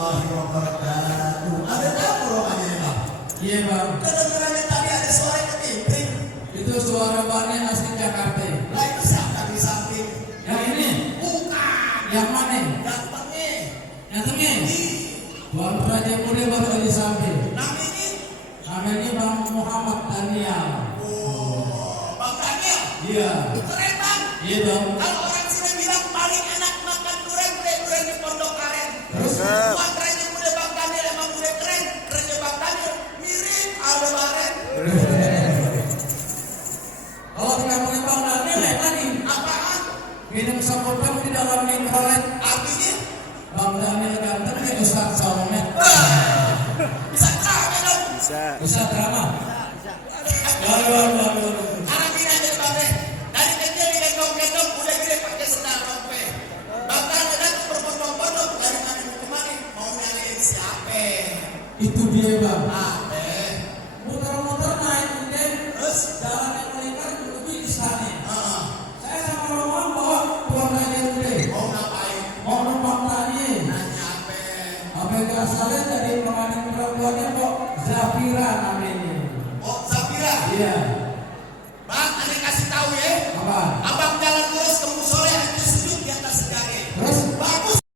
warahmatullahi wabarakatuh. Ada tamu rumahnya ya Bang? Iya Bang. Kedengarannya tadi ada suara ketimpring. Itu suara Bang asli Jakarta. Lah itu siapa di samping? Yang ini? Bukan. Yang mana? Gantengnya. Yang tengah? Bang Raja Muda baru di samping. Namanya? Namanya Bang Muhammad Daniel. Oh, Bang Daniel. Iya. Keren Bang. Iya Bang. Kalau orang sini bilang paling enak makan durian di Pondok Aren. Terus? Bang Raja Muda Bang Daniel emang udah keren. Kerennya Bang Daniel mirip Aldebaran. Kalau di kampung Bang Daniel ya tadi. Apaan? Minum sambutan di dalam mikrolet. Artinya? Bang Daniel ganteng ya Ustaz Salmet. Bisa drama dong. Bisa drama. Anak ini aja Bang deh. Dari kecil digendong-gendong udah gede pakai sendal rompe. Bang Daniel kan berbondong-bondong dari mana ke kemari mau nyariin siapa? Itu dia Bang. Muter-muter naik kemudian Terus jalan yang melingkar menuju istana. Heeh. Saya sama rombongan bawa Tuan Raja Muda. Mau ngapain? Mau numpang tadi. Nanya apa? Apa yang asalnya dari pengantin perempuannya kok Zafira namanya. Oh, Zafira. Iya.